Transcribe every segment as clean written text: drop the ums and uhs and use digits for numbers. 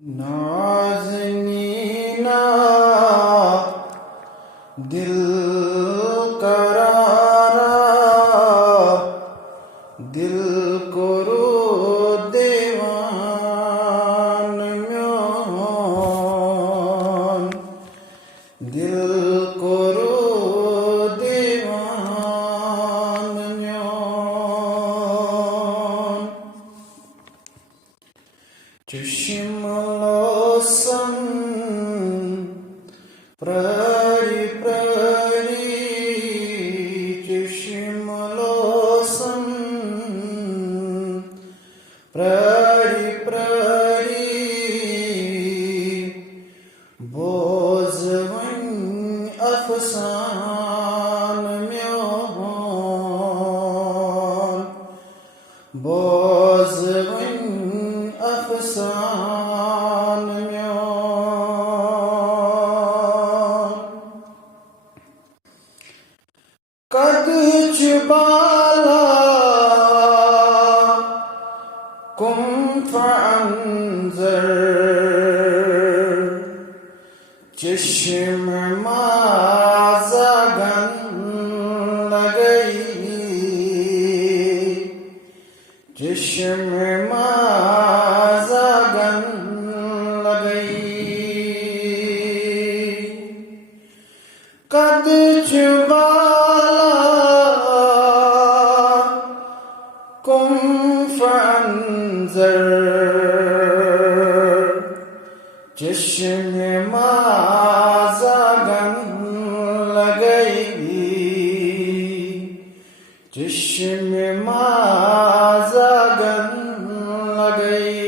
नाज़नीना दिल करारा दिल करो देवान म्योन दिल करो देवान म्योन चुशिमलोसन प्ररी प्ररी चुशिमलोसन प्ररी प्ररी बोझवन अफसान म्योन बोझवन अफसान म्योन कद चुबाला कुम फअंज़र चश्म माज़गन लगई चश्म माज़गन लगई कद चुबाला कुम फअंज़र चश्म माज़गन लगई चश्म माज़गन लगई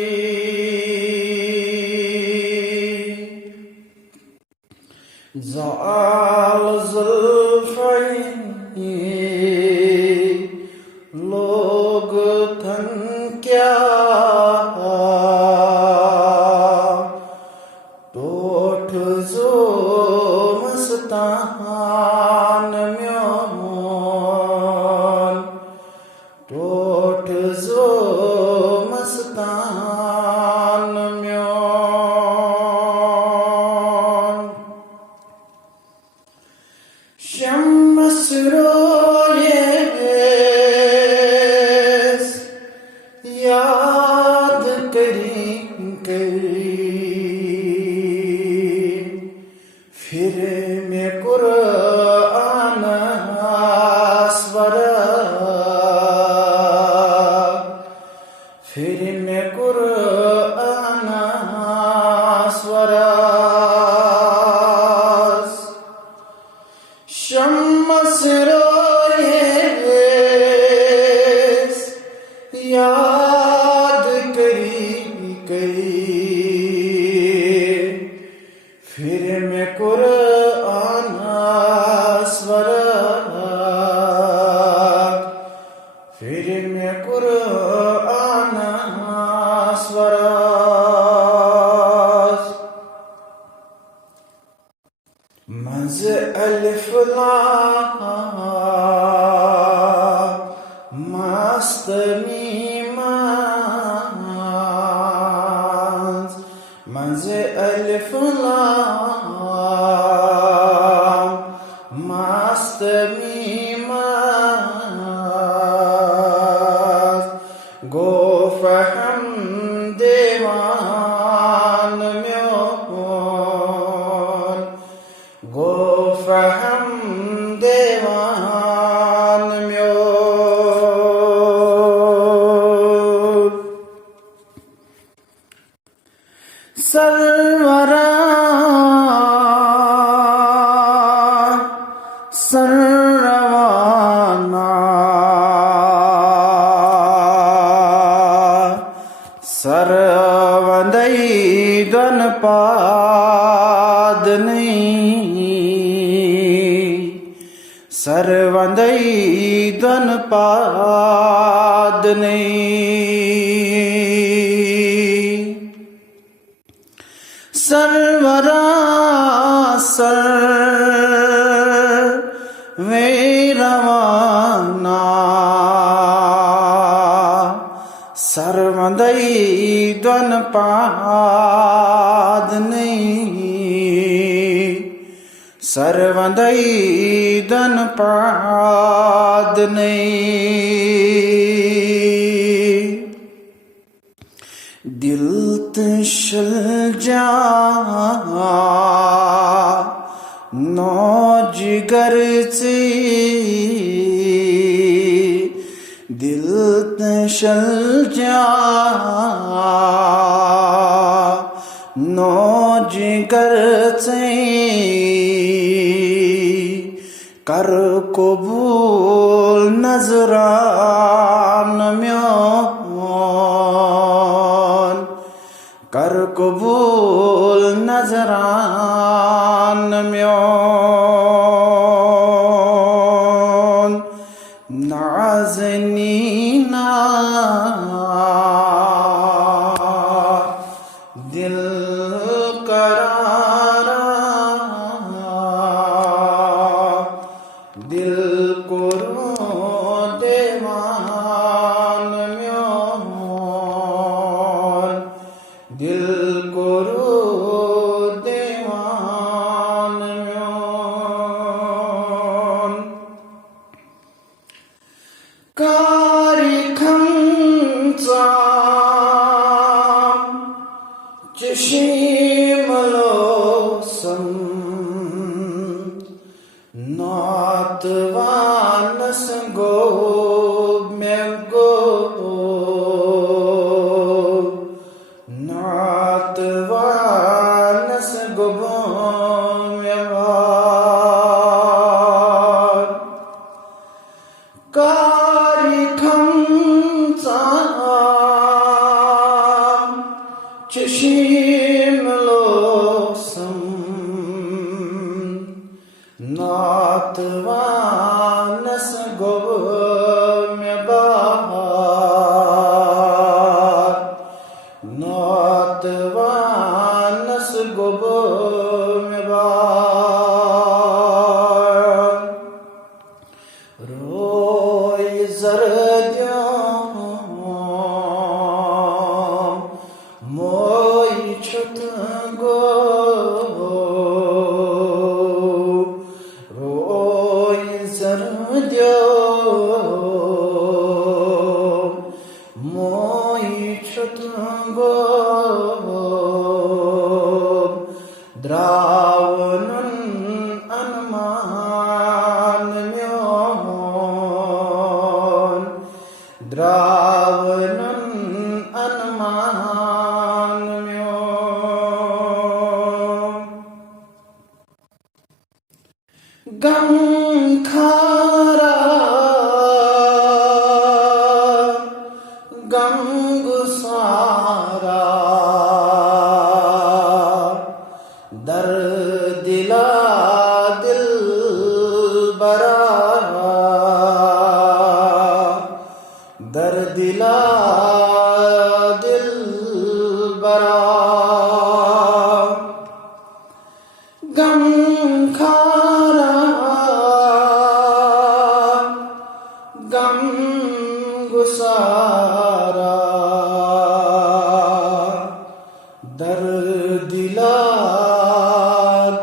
ज़ाल ज़ुल्फ़ैं लोग थन क्या टोठ जो मस्तान म्योन टोठ जो मस्तान म्योन शम्स रोयेस याद करी फिर में कुरान स्वर फिर में कुरान स्वर शम्स रोयेस याद करी फिर में कुरान स्वर फिर में कुरान स्वर मज़ अलिफ लाम मस्त मीम मज़ अलिफ लाम मस्त मीम गो फहम देवान म्योन गो फहम देवान म्योन सरवरा सरवाना सरवंदई गन पादनी सरवंदई गन पादनी सरवरा सर वे रवाना सर्वदै द्वन पा सर्वदैदन पादनै दिल तशल जा नो जिगर से दिल तशल जा नो जिगर से कर कबूल नजरान म्योन कर कबूल नजरान म्योन नाज़नीना दिल करारा दिल को देवान म्योन दिल को देवान म्योन कारिखंचा चशिमलोसम नातवानस गो नातवानस गो कारिखंचा चशिमलोसम नातवानस गोम्यबार नातवानस गोम्यबार रोय जरद्यों मोय छुत गो मोई छुतगो द्रावणन अनुमान म्योन द्रावणन अनुमान म्योन गम खारा गम गुसारा दर्द दिला दिल बरा दर्द दिला दिल बरा गम खारा गम गुसारा दर्द दिला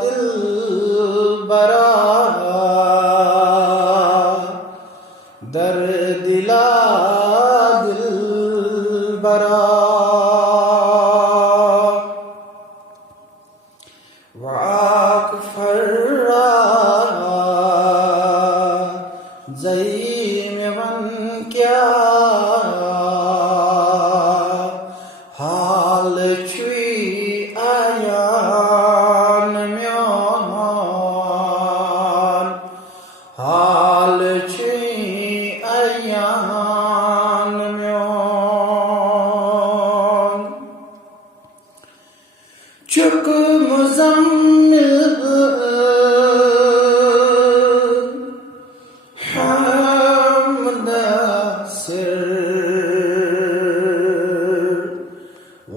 दिल बरा दर्द दिला दिल बरा वाकफर्रा ज़ईमवन क्या हाल छुई आयान म्योन हाल छुई आयान म्योन चुक मुज़म्मिल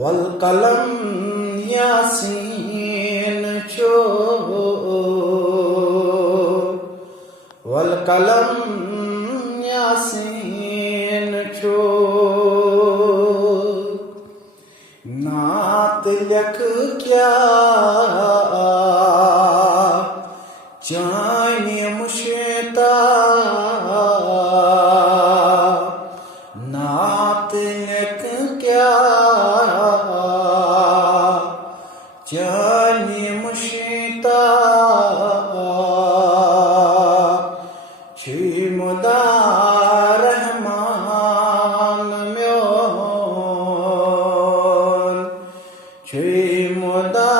वल कलम यासीन छो वल कलम यासीन छो नात लिख क्या Chani mushta naat nek kya Chani mushta Chimda Rahman myon Chimda